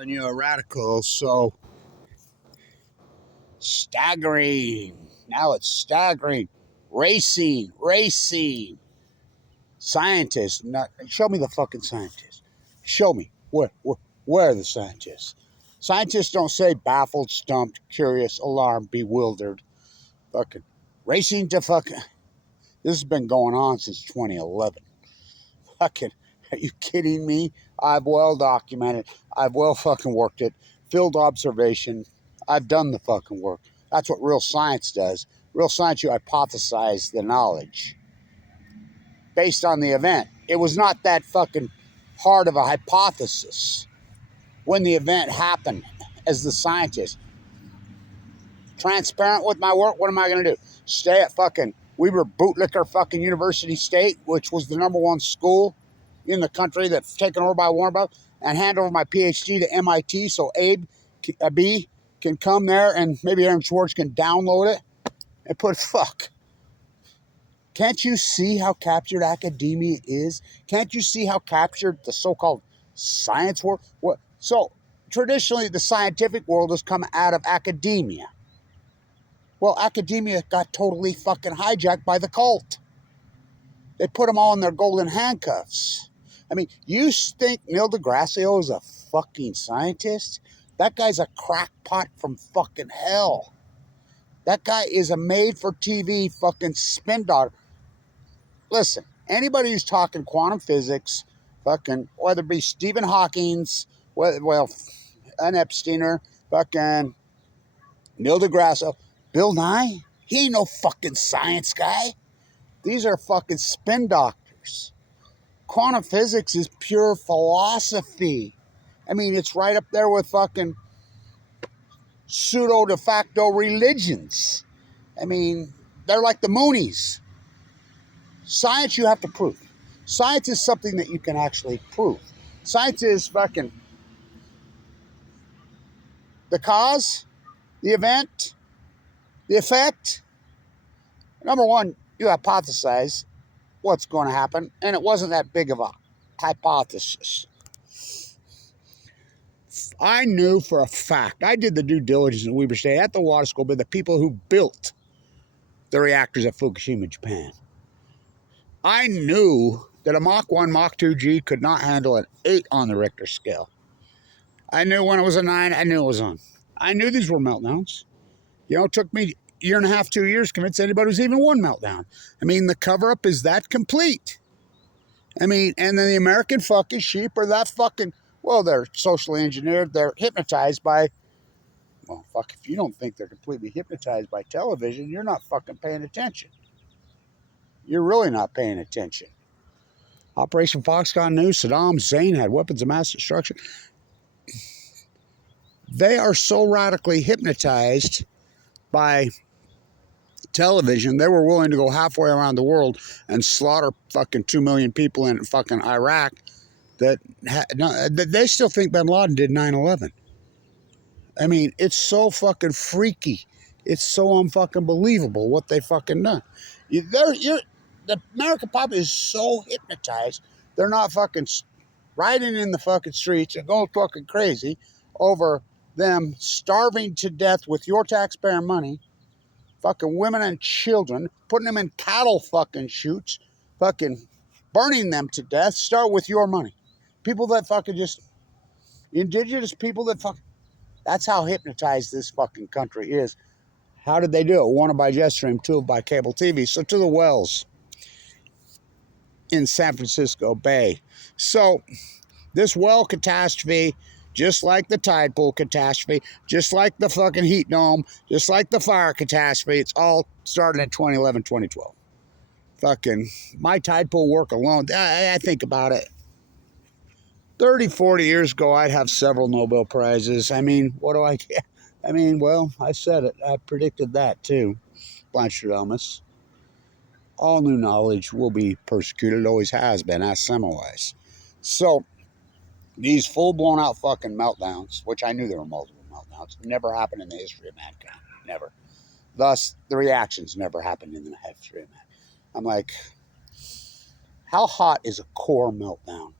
And you're a radical, so staggering. Now it's staggering. Racing. Scientists. Not, show me the fucking scientists. Show me. Where are the scientists? Scientists don't say baffled, stumped, curious, alarmed, bewildered. Fucking racing to fucking. This has been going on since 2011. Fucking, are you kidding me? I've well documented. I've well fucking worked it. Field observation. I've done the fucking work. That's what real science does. Real science, you hypothesize the knowledge based on the event. It was not that fucking hard of a hypothesis when the event happened as the scientist. Transparent with my work, what am I going to do? Stay at fucking, we were bootlicker fucking University State, which was the #1 school in the country that's taken over by Warner Brothers, and hand over my PhD to MIT so B can come there and maybe Aaron Schwartz can download it and put fuck. Can't you see how captured academia is? Can't you see how captured the so-called science world? So traditionally, the scientific world has come out of academia. Well, academia got totally fucking hijacked by the cult. They put them all in their golden handcuffs. I mean, you think Neil deGrasse is a fucking scientist? That guy's a crackpot from fucking hell. That guy is a made-for-TV fucking spin doctor. Listen, anybody who's talking quantum physics, fucking, whether it be Stephen Hawking's, well, an Epsteiner, fucking Neil deGrasse, Bill Nye, he ain't no fucking science guy. These are fucking spin doctors. Quantum physics is pure philosophy. I mean, it's right up there with fucking pseudo de facto religions. I mean, they're like the Moonies. Science you have to prove. Science is something that you can actually prove. Science is fucking the cause, the event, the effect. #1, you hypothesize what's going to happen, and it wasn't that big of a hypothesis. I knew for a fact, I did the due diligence in Weber State at the water school by the people who built the reactors at Fukushima, Japan. I knew that a Mach 1, Mach 2G could not handle an 8 on the Richter scale. I knew when it was a 9, I knew it was on. I knew these were meltdowns. You know, it took me a year and a half, 2 years to convince anybody who's even one meltdown. I mean, the cover-up is that complete. I mean, and then the American fucking sheep are that fucking, well, they're socially engineered. They're hypnotized by, well, fuck, if you don't think they're completely hypnotized by television, you're not fucking paying attention. You're really not paying attention. Operation Foxconn News, Saddam Hussein had weapons of mass destruction. They are so radically hypnotized by television, they were willing to go halfway around the world and slaughter fucking 2 million people in fucking Iraq that they still think bin Laden did 9/11. I mean, it's so fucking freaky. It's so unfucking believable what they fucking done. The American populace is so hypnotized, they're not fucking riding in the fucking streets and going fucking crazy over them starving to death with your taxpayer money, fucking women and children, putting them in cattle fucking chutes, fucking burning them to death, start with your money. People that fucking just, indigenous people that fucking, that's how hypnotized this fucking country is. How did they do it? One by jet stream, two by cable TV. So to the wells in San Francisco Bay. So this well catastrophe, just like the tide pool catastrophe, just like the fucking heat dome, just like the fire catastrophe, it's all started in 2011, 2012. Fucking my tide pool work alone, I think about it. 30, 40 years ago, I'd have several Nobel Prizes. I mean, what do I get? I mean, well, I said it. I predicted that too. Blanchard-Elmas. All new knowledge will be persecuted. It always has been. Ask Semmelweis. So, these full-blown out fucking meltdowns, which I knew there were multiple meltdowns, never happened in the history of mankind. Never. Thus, the reactions never happened in the history of mankind. I'm like, how hot is a core meltdown?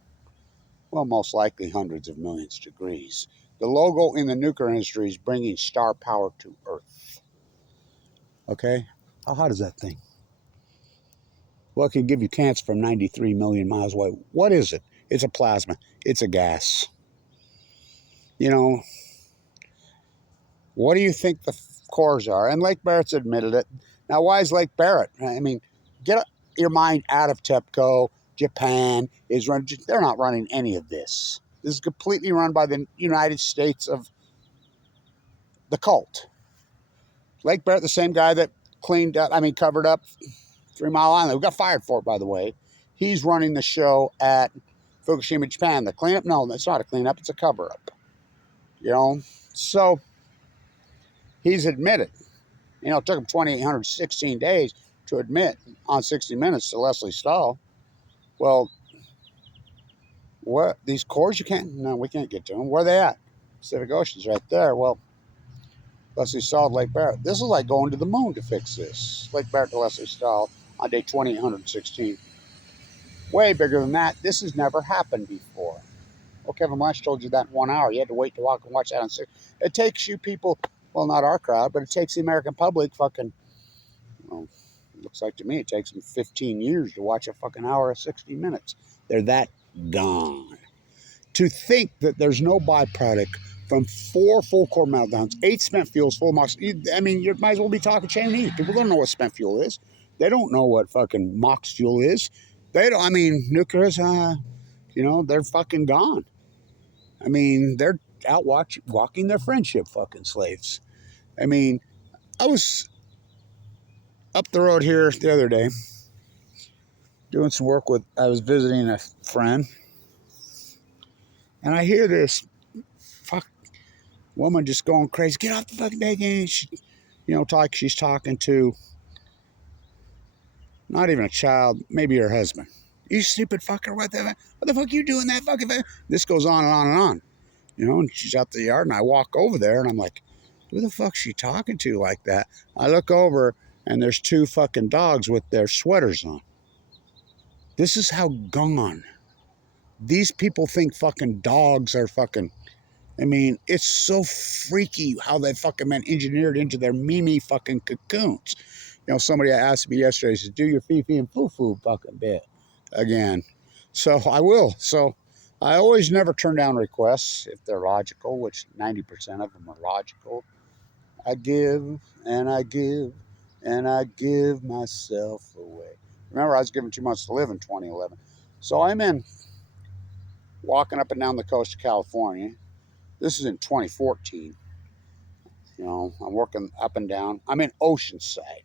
Well, most likely hundreds of millions of degrees. The logo in the nuclear industry is bringing star power to Earth. Okay? How hot is that thing? Well, it can give you cancer from 93 million miles away. What is it? It's a plasma. It's a gas. You know, what do you think the cores are? And Lake Barrett's admitted it. Now, why is Lake Barrett? I mean, get your mind out of TEPCO. Japan is running. They're not running any of this. This is completely run by the United States of the cult. Lake Barrett, the same guy that covered up 3 Mile Island, who got fired for it, by the way. He's running the show at Fukushima, Japan. The cleanup? No, it's not a cleanup. It's a cover-up. You know? So, he's admitted. You know, it took him 2,816 days to admit on 60 Minutes to Leslie Stahl. Well, what? These cores you can't? No, we can't get to them. Where are they at? Pacific Ocean's right there. Well, Leslie Stahl, Lake Barrett. This is like going to the moon to fix this. Lake Barrett to Leslie Stahl on day 2,816. Way bigger than that. This has never happened before. Well, Kevin Lunch told you that in 1 hour. You had to wait to walk and watch that on 6. It takes you people, well, not our crowd, but it takes the American public fucking, well, it looks like to me it takes them 15 years to watch a fucking hour of 60 Minutes. They're that gone. To think that there's no byproduct from 4 full core meltdowns, 8 spent fuels, full MOX. I mean, you might as well be talking Chinese. People don't know what spent fuel is. They don't know what fucking MOX fuel is. They don't, I mean, nuclear's, you know, they're fucking gone. I mean, they're out walking their friendship fucking slaves. I mean, I was up the road here the other day doing some work I was visiting a friend, and I hear this woman just going crazy. Get off the fucking bed game. You know, she's talking to not even a child, maybe her husband. You stupid fucker, what the fuck you doing that fucking thing? This goes on and on and on. You know, and she's out the yard, and I walk over there, and I'm like, who the fuck's she talking to like that? I look over, and there's 2 fucking dogs with their sweaters on. This is how gone. These people think fucking dogs are fucking, I mean, it's so freaky how they fucking been engineered into their Mimi fucking cocoons. You know, somebody asked me yesterday, said, do your Fifi and Foo-Foo fucking bit again. So I will. So I always never turn down requests if they're logical, which 90% of them are logical. I give and I give and I give myself away. Remember, I was given 2 months to live in 2011. So I'm walking up and down the coast of California. This is in 2014. You know, I'm working up and down. I'm in Oceanside.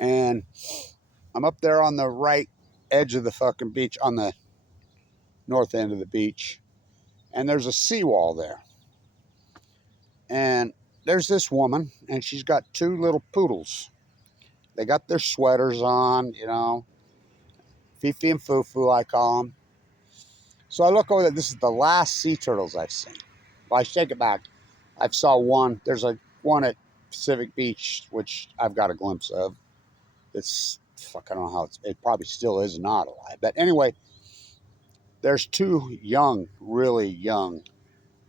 And I'm up there on the right edge of the fucking beach, on the north end of the beach. And there's a seawall there. And there's this woman, and she's got 2 little poodles. They got their sweaters on, you know. Fifi and Foo-Foo, I call them. So I look over there. This is the last sea turtles I've seen. Well, I take it back. I saw one. There's one at Pacific Beach, which I've got a glimpse of. It's, fuck, I don't know how it probably still is not alive. But anyway, there's 2 young, really young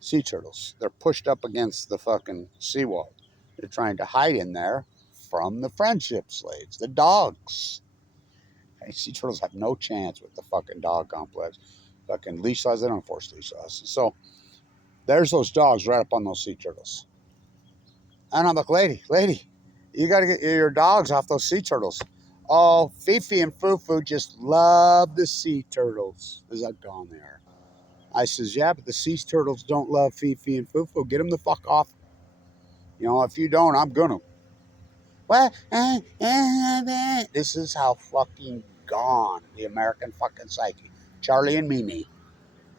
sea turtles. They're pushed up against the fucking seawall. They're trying to hide in there from the friendship slaves, the dogs. Hey, sea turtles have no chance with the fucking dog complex. Fucking leash laws, they don't enforce leash laws. So there's those dogs right up on those sea turtles. And I'm like, lady, you got to get your dogs off those sea turtles. Oh, Fifi and Foo-Foo just love the sea turtles. Is that gone there? I says, yeah, but the sea turtles don't love Fifi and Foo-Foo. Get them the fuck off. You know, if you don't, I'm gonna. What? This is how fucking gone the American fucking psyche. Charlie and Mimi.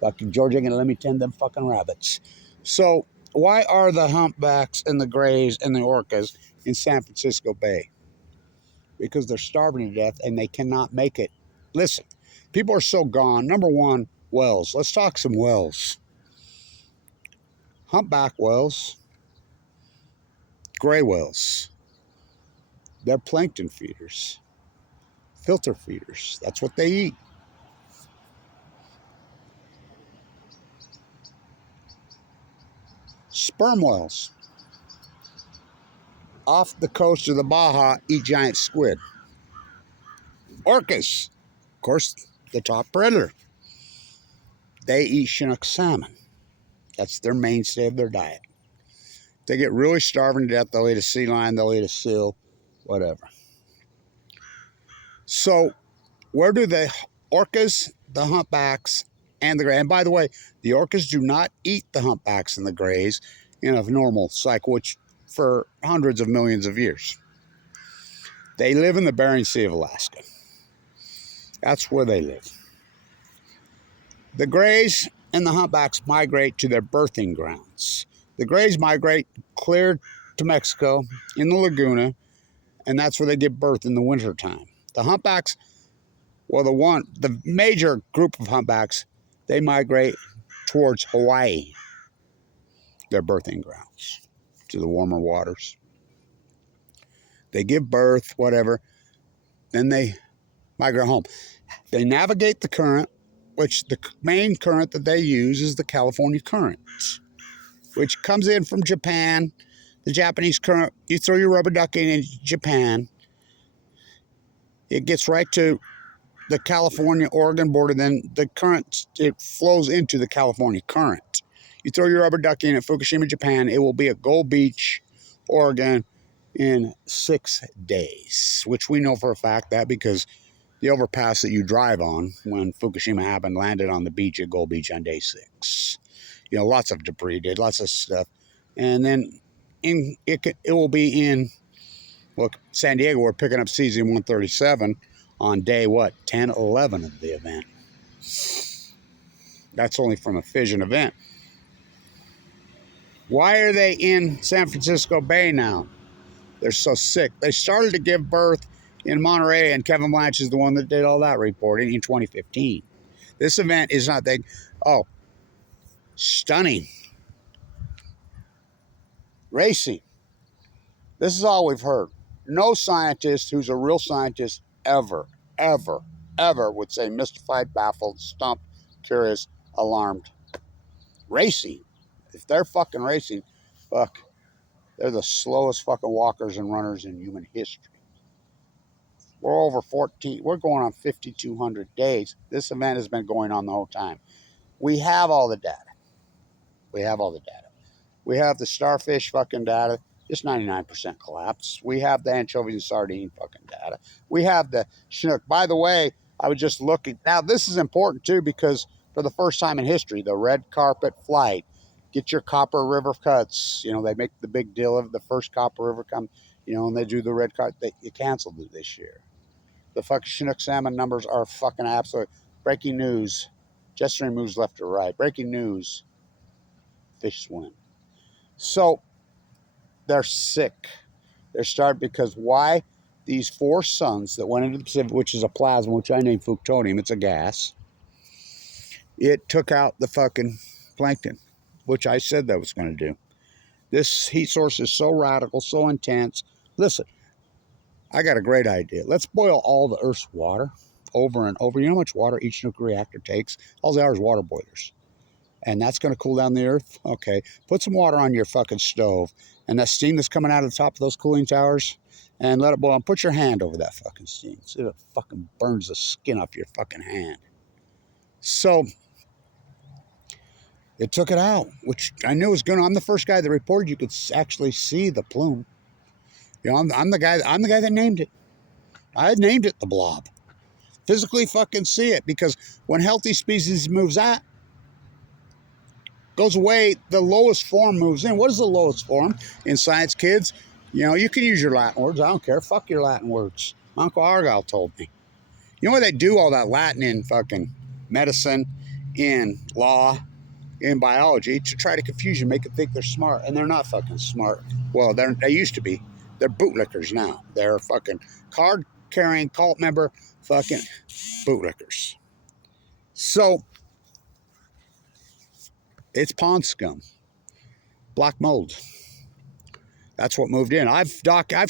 Fucking Georgia gonna let me tend them fucking rabbits. So why are the humpbacks and the grays and the orcas in San Francisco Bay? Because they're starving to death and they cannot make it. Listen, people are so gone. Number one, whales. Let's talk some whales. Humpback whales, gray whales. They're plankton feeders, filter feeders. That's what they eat. Sperm whales off the coast of the Baja eat giant squid. Orcas, of course, the top predator. They eat Chinook salmon. That's their mainstay of their diet. They get really starving to death, they'll eat a sea lion, they'll eat a seal, whatever. So, where do the orcas, the humpbacks, and the gray? And by the way, the orcas do not eat the humpbacks and the grays in a normal cycle, which for hundreds of millions of years. They live in the Bering Sea of Alaska. That's where they live. The grays and the humpbacks migrate to their birthing grounds. The grays migrate clear to Mexico in the Laguna, and that's where they give birth in the wintertime. The humpbacks, well, the major group of humpbacks, they migrate towards Hawaii, their birthing grounds, to the warmer waters. They give birth, whatever, then they migrate home. They navigate the current, which the main current that they use is the California current, which comes in from Japan. The Japanese current, you throw your rubber ducky in Japan, it gets right to the California-Oregon border, then the current, it flows into the California current. You throw your rubber ducky in at Fukushima, Japan, it will be at Gold Beach, Oregon in 6 days, which we know for a fact that because the overpass that you drive on when Fukushima happened landed on the beach at Gold Beach on day 6. You know, lots of debris, did lots of stuff. And then it will be in, look, San Diego, we're picking up cesium-137 on day, 10, 11 of the event. That's only from a fission event. Why are they in San Francisco Bay now? They're so sick. They started to give birth in Monterey, and Kevin Blanch is the one that did all that reporting in 2015. This event is not that, oh, stunning. Racing. This is all we've heard. No scientist who's a real scientist ever would say mystified, baffled, stumped, curious, alarmed. Racing. If they're fucking racing, fuck, they're the slowest fucking walkers and runners in human history. We're over 14, we're going on 5,200 days. This event has been going on the whole time. We have all the data. We have all the data. We have the starfish fucking data, just 99% collapse. We have the anchovy and sardine fucking data. We have the Chinook. By the way, I was just looking. Now, this is important too because for the first time in history, the red carpet flight, get your Copper River cuts. You know, they make the big deal of the first Copper River come, you know, and they do the red carpet. You canceled it this year. The fucking Chinook salmon numbers are fucking absolute. Breaking news. Jet stream moves left or right. Breaking news. Fish swim. So, they're sick. They're starved because why? These 4 suns that went into the Pacific, which is a plasma, which I named Fuktonium, it's a gas. It took out the fucking plankton, which I said that was going to do. This heat source is so radical, so intense. Listen, I got a great idea. Let's boil all the Earth's water over and over. You know how much water each nuclear reactor takes? All they are is water boilers. And that's going to cool down the Earth? Okay. Put some water on your fucking stove. And that steam that's coming out of the top of those cooling towers, and let it boil. And put your hand over that fucking steam. See if it fucking burns the skin off your fucking hand. So, it took it out, which I knew was going to. I'm the first guy that reported you could actually see the plume. You know, I'm the guy that named it. I had named it the blob. Physically fucking see it, because when healthy species moves out, goes away, the lowest form moves in. What is the lowest form in science, kids? You know, you can use your Latin words. I don't care. Fuck your Latin words. My Uncle Argyle told me. You know why they do all that Latin in fucking medicine, in law, in biology? To try to confuse you, make you think they're smart. And they're not fucking smart. Well, they used to be. They're bootlickers now. They're fucking card-carrying cult member fucking bootlickers. So, it's pond scum. Black mold. That's what moved in. I've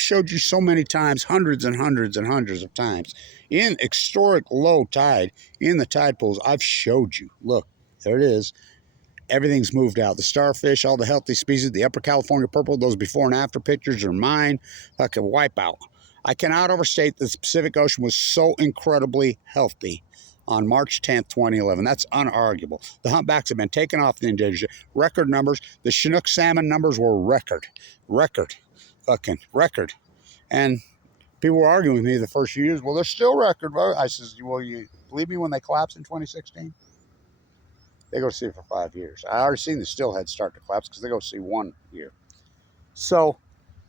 showed you so many times, hundreds and hundreds and hundreds of times, in historic low tide, in the tide pools, I've showed you. Look, there it is. Everything's moved out. The starfish, all the healthy species, the upper California purple, those before and after pictures are mine. Fucking wipe out. I cannot overstate that the Pacific Ocean was so incredibly healthy on March 10th, 2011. That's unarguable. The humpbacks have been taken off the endangered. Record numbers. The Chinook salmon numbers were record. Fucking record. And people were arguing with me the first few years. Well, they're still record. I says, well, you believe me when they collapsed in 2016? They go see it for 5 years. I already seen the stillhead start to collapse because they go see 1 year. So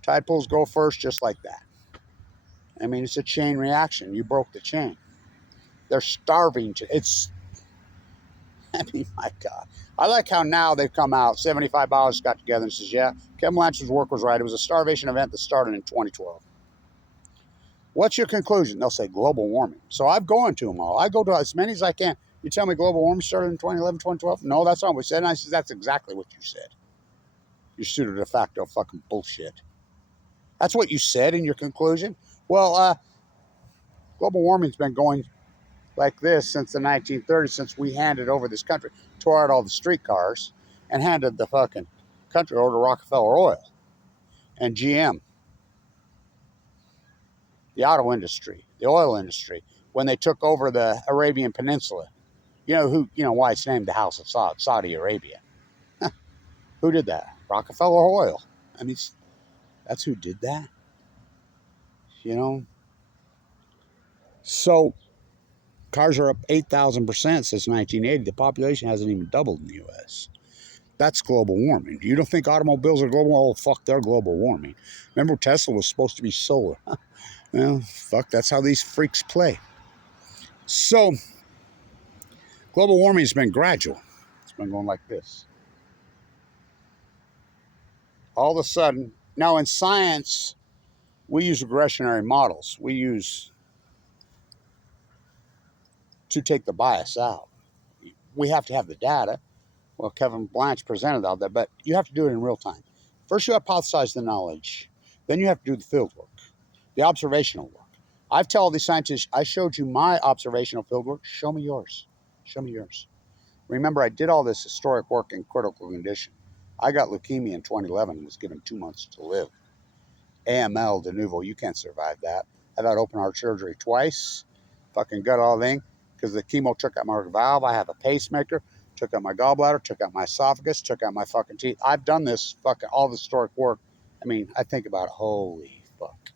tide pools go first just like that. I mean, it's a chain reaction. You broke the chain. They're starving to, I mean, my God. I like how now they've come out, 75 biologists got together and says, yeah, Kevin Blanchard's work was right. It was a starvation event that started in 2012. What's your conclusion? They'll say global warming. So I'm going to them all. I go to as many as I can. You tell me global warming started in 2011, 2012? No, that's not what we said. And I said, that's exactly what you said. Your pseudo de facto fucking bullshit. That's what you said in your conclusion? Well, global warming's been going like this since the 1930s, since we handed over this country, tore out all the streetcars, and handed the fucking country over to Rockefeller Oil and GM. The auto industry, the oil industry, when they took over the Arabian Peninsula. You know why it's named the House of Saudi Arabia. Who did that? Rockefeller Oil. I mean, that's who did that. You know? So, cars are up 8,000% since 1980. The population hasn't even doubled in the U.S. That's global warming. You don't think automobiles are global? Oh, fuck, they're global warming. Remember, Tesla was supposed to be solar. Well, fuck, that's how these freaks play. So, global warming has been gradual. It's been going like this. All of a sudden, now in science, we use regressionary models. We use to take the bias out. We have to have the data. Well, Kevin Blanch presented all that, but you have to do it in real time. First, you hypothesize the knowledge. Then you have to do the field work, the observational work. I've told these scientists, I showed you my observational field work. Show me yours. Show me yours. Remember, I did all this historic work in critical condition. I got leukemia in 2011 and was given 2 months to live. AML de novo, you can't survive that. I've had open heart surgery twice. Fucking gut all thing because the chemo took out my valve. I have a pacemaker, took out my gallbladder, took out my esophagus, took out my fucking teeth. I've done this fucking all the historic work. I mean, I think about it. Holy fuck.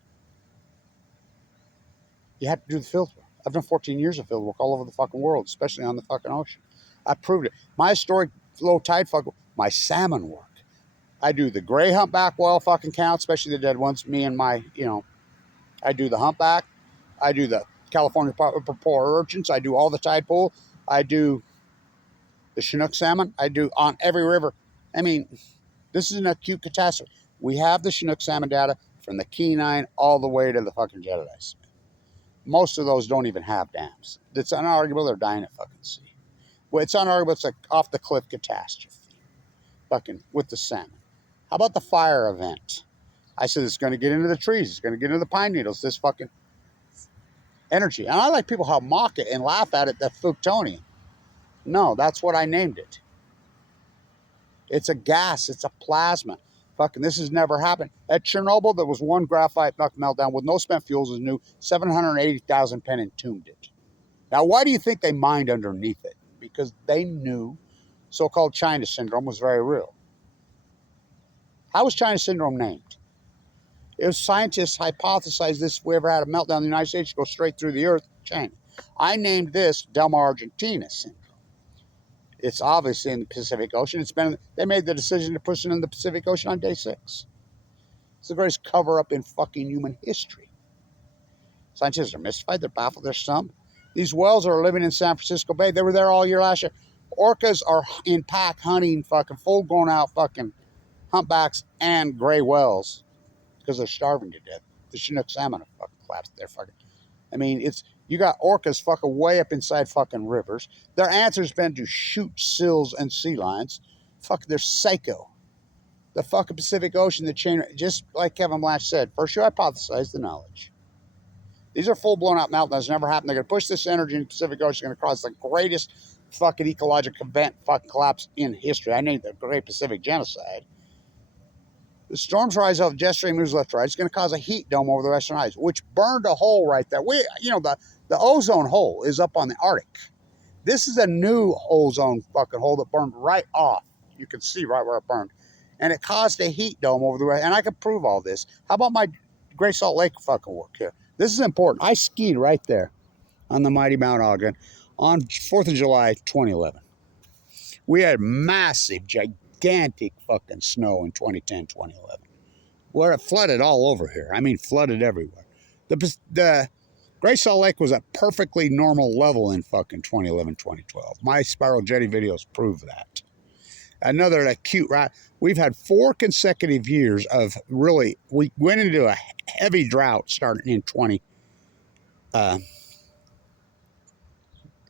You have to do the field work. I've done 14 years of field work all over the fucking world, especially on the fucking ocean. I proved it. My historic low tide fuck, my salmon work. I do the gray humpback whale fucking count, especially the dead ones. Me and my, I do the humpback. I do the California poor urchins. I do all the tide pool. I do the Chinook salmon. I do on every river. I mean, this is an acute catastrophe. We have the Chinook salmon data from the Kenai all the way to the fucking Jedediah. Most of those don't even have dams. It's unarguable they're dying at fucking sea. Well, it's unarguable it's like off the cliff catastrophe. Fucking with the salmon. How about the fire event? I said it's going to get into the trees. It's going to get into the pine needles. This fucking energy. And I like people how mock it and laugh at it, that plutonium. No, that's what I named it. It's a gas. It's a plasma. Fucking this has never happened. At Chernobyl, there was one graphite meltdown with no spent fuels as new. 780,000 pen entombed it. Now, why do you think they mined underneath it? Because they knew so-called China syndrome was very real. How was China syndrome named? It was scientists hypothesized this if we ever had a meltdown in the United States, go straight through the earth, China. I named this Delma Argentina syndrome. It's obviously in the Pacific Ocean. They made the decision to push it in the Pacific Ocean on day 6. It's the greatest cover-up in fucking human history. Scientists are mystified. They're baffled. They're stumped. These whales are living in San Francisco Bay. They were there all year last year. Orcas are in pack hunting fucking full-grown out fucking humpbacks and gray whales because they're starving to death. The Chinook salmon are fucking collapsed. They're fucking... I mean, you got orcas fucking way up inside fucking rivers. Their answer's been to shoot sills and sea lions. Fuck, they're psycho. The fucking Pacific Ocean, the chain, just like Kevin Blanch said, first you hypothesize the knowledge. These are full-blown out meltdowns. Never happened. They're going to push this energy in the Pacific Ocean. It's going to cause the greatest fucking ecological event, fucking collapse in history. I named it the Great Pacific Genocide. The storms rise up, jet stream moves left to right. It's going to cause a heat dome over the western ice, which burned a hole right there. The ozone hole is up on the Arctic. This is a new ozone fucking hole that burned right off. You can see right where it burned. And it caused a heat dome over the way. And I can prove all this. How about my Great Salt Lake fucking work here? This is important. I skied right there on the mighty Mount Ogden on 4th of July, 2011. We had massive, gigantic fucking snow in 2010, 2011, where it flooded all over here. I mean, flooded everywhere. The Great Salt Lake was at perfectly normal level in fucking 2011, 2012. My spiral jetty videos prove that. Another acute rat. We've had 4 consecutive years of really, we went into a heavy drought starting in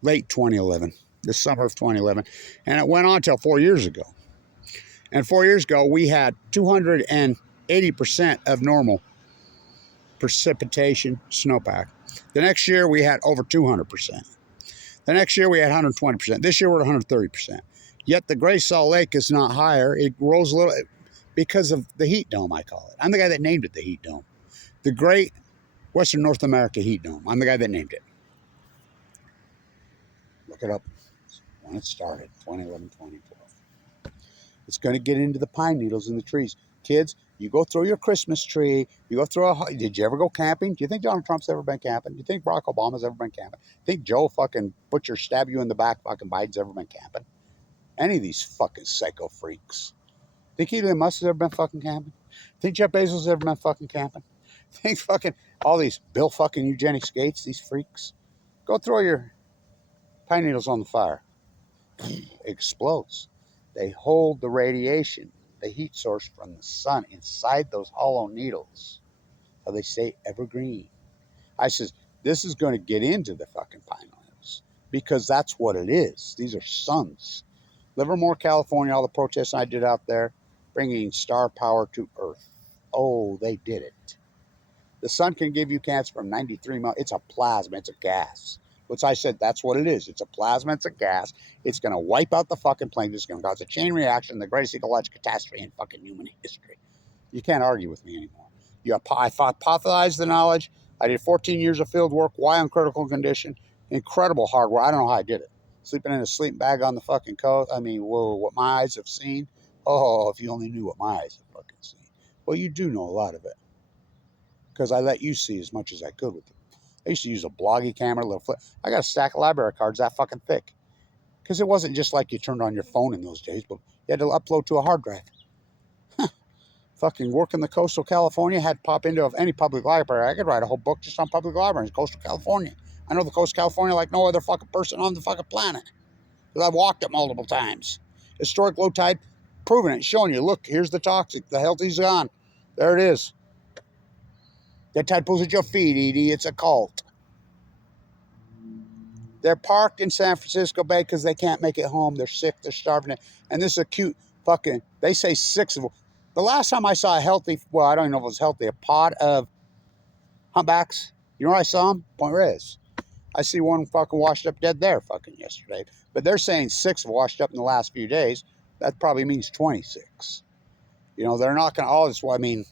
late 2011, the summer of 2011, and it went on till 4 years ago. And 4 years ago, we had 280% of normal precipitation snowpack. The next year, we had over 200%. The next year, we had 120%. This year, we're at 130%. Yet the Great Salt Lake is not higher. It rose a little because of the heat dome, I call it. I'm the guy that named it the heat dome. The Great Western North America heat dome. I'm the guy that named it. Look it up when it started, 2011, 2012. It's going to get into the pine needles in the trees. Kids, you go throw your Christmas tree. You go throw did you ever go camping? Do you think Donald Trump's ever been camping? Do you think Barack Obama's ever been camping? Do you think Joe fucking Butcher stab you in the back fucking Biden's ever been camping? Any of these fucking psycho freaks. Think Elon Musk has ever been fucking camping? Think Jeff Bezos has ever been fucking camping? Think fucking all these Bill fucking Eugenics Gates, these freaks? Go throw your pine needles on the fire. It explodes. They hold the radiation, the heat source from the sun inside those hollow needles. So they stay evergreen. I says, this is going to get into the fucking pine needles because that's what it is. These are suns. Livermore, California, all the protests I did out there, bringing star power to Earth. Oh, they did it. The sun can give you cancer from 93 miles. It's a plasma. It's a gas. Which I said, that's what it is. It's a plasma. It's a gas. It's going to wipe out the fucking planet. It's going to cause a chain reaction, the greatest ecological catastrophe in fucking human history. You can't argue with me anymore. I hypothesized the knowledge. I did 14 years of field work. Why on critical condition? Incredible hard work. I don't know how I did it. Sleeping in a sleeping bag on the fucking coast. I mean, whoa, what my eyes have seen. Oh, if you only knew what my eyes have fucking seen. Well, you do know a lot of it. Because I let you see as much as I could with it. I used to use a bloggy camera, a little flip. I got a stack of library cards that fucking thick. Because it wasn't just like you turned on your phone in those days, but you had to upload to a hard drive. Fucking work in the coastal California, had to pop into any public library. I could write a whole book just on public libraries, coastal California. I know the coast of California like no other fucking person on the fucking planet. Because I've walked it multiple times. Historic low tide, proving it, showing you, look, here's the toxic, the healthy's gone. There it is. That tide pulls at your feet, Edie. It's a cult. They're parked in San Francisco Bay because they can't make it home. They're sick. They're starving. And this is a cute fucking, they say 6 of them. The last time I saw a healthy, well, I don't even know if it was healthy, a pod of humpbacks. You know where I saw them? Point Reyes. I see one fucking washed up dead there fucking yesterday. But they're saying 6 washed up in the last few days. That probably means 26. You know, they're not going to all this. Well, I mean,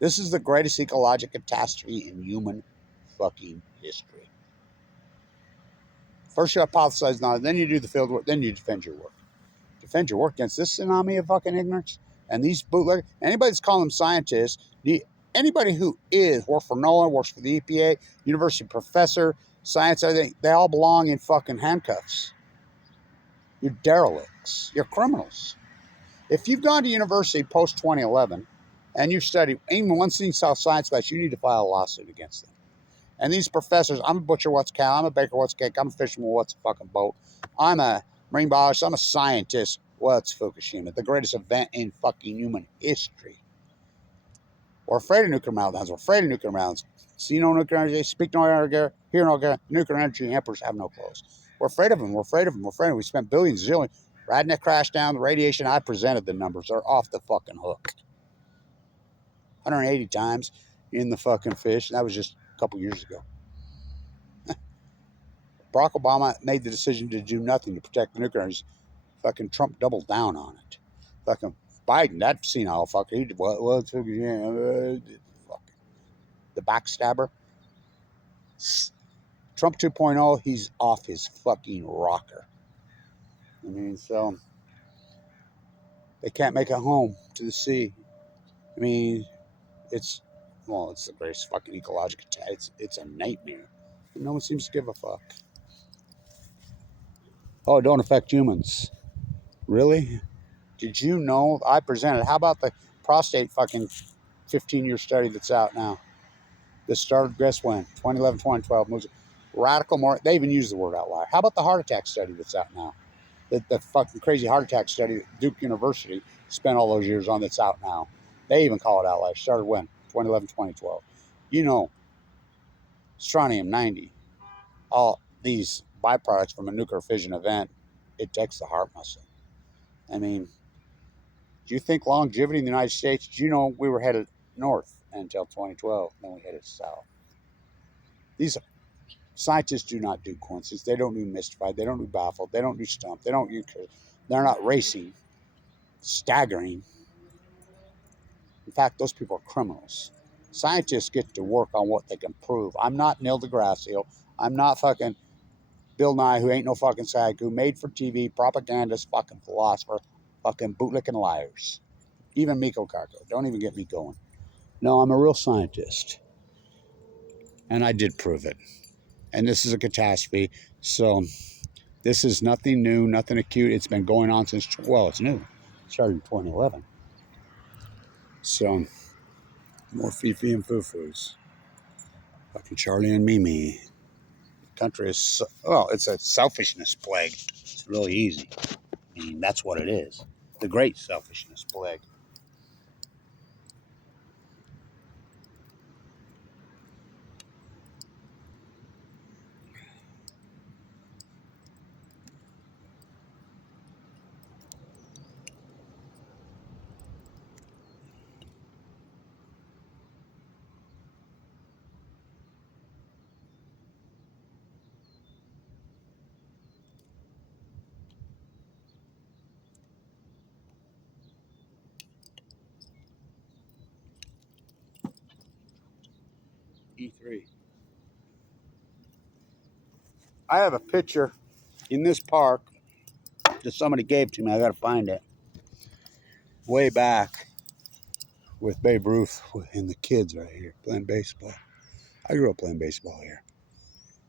this is the greatest ecological catastrophe in human fucking history. First you hypothesize knowledge, then you do the field work, then you defend your work. Defend your work against this tsunami of fucking ignorance and these bootleggers. Anybody that's calling them scientists, anybody who works for NOAA, works for the EPA, university professor, science, everything, they all belong in fucking handcuffs. You're derelicts. You're criminals. If you've gone to university post 2011 and you've studied even one South science class, you need to file a lawsuit against them. And these professors, I'm a butcher, what's cow? I'm a baker, what's cake? I'm a fisherman, what's a fucking boat? I'm a marine biologist, I'm a scientist, what's Fukushima? The greatest event in fucking human history. We're afraid of nuclear meltdowns. We're afraid of nuclear meltdowns. See no nuclear energy, speak no energy, hear no nuclear energy, emperors have no clothes. We're afraid of them. We're afraid of them. We're afraid of them. We spent billions, zillions, riding that crash down, the radiation. I presented the numbers. They're off the fucking hook. 180 times in the fucking fish. And that was just a couple years ago. Barack Obama made the decision to do nothing to protect the nuclear. Fucking Trump doubled down on it. Fucking Biden, that senile fucker, he did the backstabber. Trump 2.0, he's off his fucking rocker. I mean, so they can't make it home to the sea. I mean, it's the greatest fucking ecological attack. It's a nightmare. No one seems to give a fuck. Oh, it don't affect humans. Really? Did you know I presented? How about the prostate fucking 15-year study that's out now? This started, guess when? 2011, 2012. Radical more. They even use the word outlier. How about the heart attack study that's out now? The fucking crazy heart attack study that Duke University spent all those years on that's out now. They even call it outlier. Started when? 2011, 2012. You know, strontium 90, all these byproducts from a nuclear fission event, it takes the heart muscle. I mean, do you think longevity in the United States, do you know we were headed north until 2012, then we headed south? These scientists do not do coincidences. They don't do mystified. They don't do baffled. They don't do stumped. They don't do, they're not racing, staggering. In fact, those people are criminals. Scientists get to work on what they can prove. I'm not Neil deGrasse Tyson. I'm not fucking Bill Nye, who ain't no fucking psycho, made for TV, propagandist, fucking philosopher, fucking bootlicking liars. Even Miko Kaku. Don't even get me going. No, I'm a real scientist. And I did prove it. And this is a catastrophe. So this is nothing new, nothing acute. It's been going on since, well, it's new. It started in 2011. So, more Fifi and Foo-Foos. Fucking Charlie and Mimi. The country is, well, it's a selfishness plague. It's really easy. I mean, that's what it is. The great selfishness plague. E3. I have a picture in this park that somebody gave to me. I got to find it. Way back with Babe Ruth and the kids right here playing baseball. I grew up playing baseball here.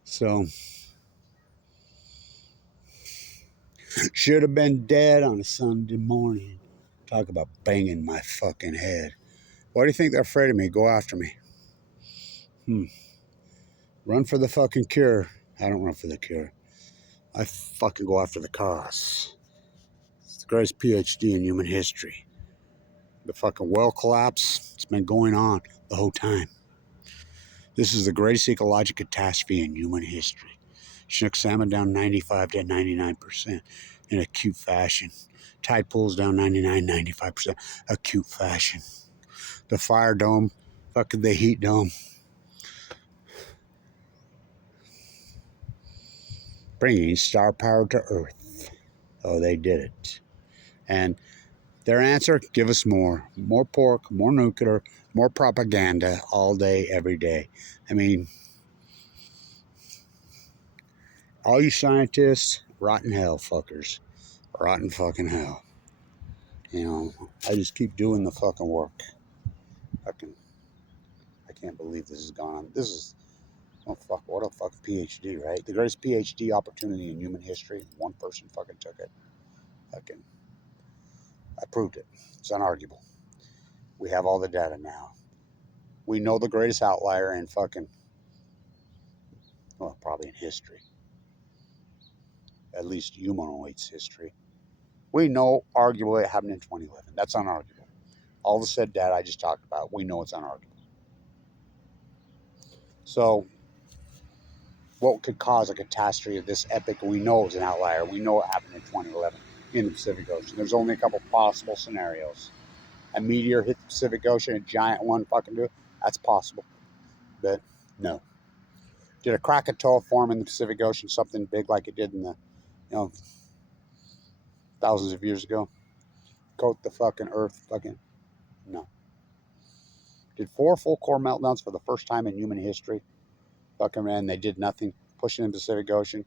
So, should have been dead on a Sunday morning. Talk about banging my fucking head. Why do you think they're afraid of me? Go after me. Run for the fucking cure. I don't run for the cure. I fucking go after the cause. It's the greatest PhD in human history. The fucking well collapse, it's been going on the whole time. This is the greatest ecological catastrophe in human history. Chinook salmon down 95 to 99% in acute fashion. Tide pools down 99, 95% acute fashion. The fire dome, fucking the heat dome. Bringing star power to Earth. Oh, they did it. And their answer, give us more. More pork, more nuclear, more propaganda all day, every day. I mean, all you scientists, rotten hell, fuckers. Rotten fucking hell. You know, I just keep doing the fucking work. I can't believe this has gone on. This is, oh fuck, what a fucking PhD, right? The greatest PhD opportunity in human history. One person fucking took it. I proved it. It's unarguable. We have all the data now. We know the greatest outlier in fucking, well, probably in history. At least humanoids history. We know arguably it happened in 2011. That's unarguable. All the said data I just talked about, we know it's unarguable. So, what could cause a catastrophe of this epic? We know it was an outlier. We know it happened in 2011 in the Pacific Ocean. There's only a couple possible scenarios. A meteor hit the Pacific Ocean, a giant one fucking do it. That's possible. But no. Did a Krakatoa form in the Pacific Ocean, something big like it did in the, thousands of years ago? Coat the fucking Earth, fucking no. Did 4 full core meltdowns for the first time in human history? Fucking man, they did nothing. Pushing in the Pacific Ocean.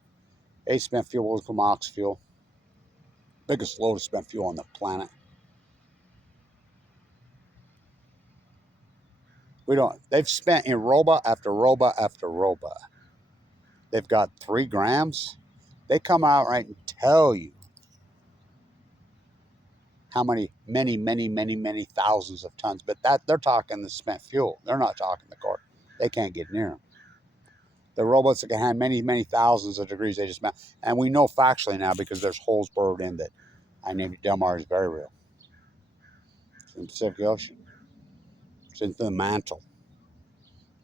8 spent fuel was ox fuel. Biggest load of spent fuel on the planet. We don't. They've spent in roba after roba after roba. They've got 3 grams. They come out right and tell you how many thousands of tons. But that they're talking the spent fuel. They're not talking the core. They can't get near them. The robots that can have many thousands of degrees, they just melt. And we know factually now because there's holes bored in that. I named Del Mar is very real. It's in the Pacific Ocean. It's into the mantle.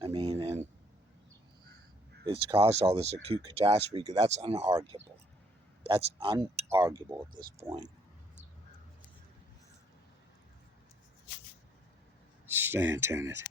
I mean, and it's caused all this acute catastrophe. That's unarguable. That's unarguable at this point. Stay in it.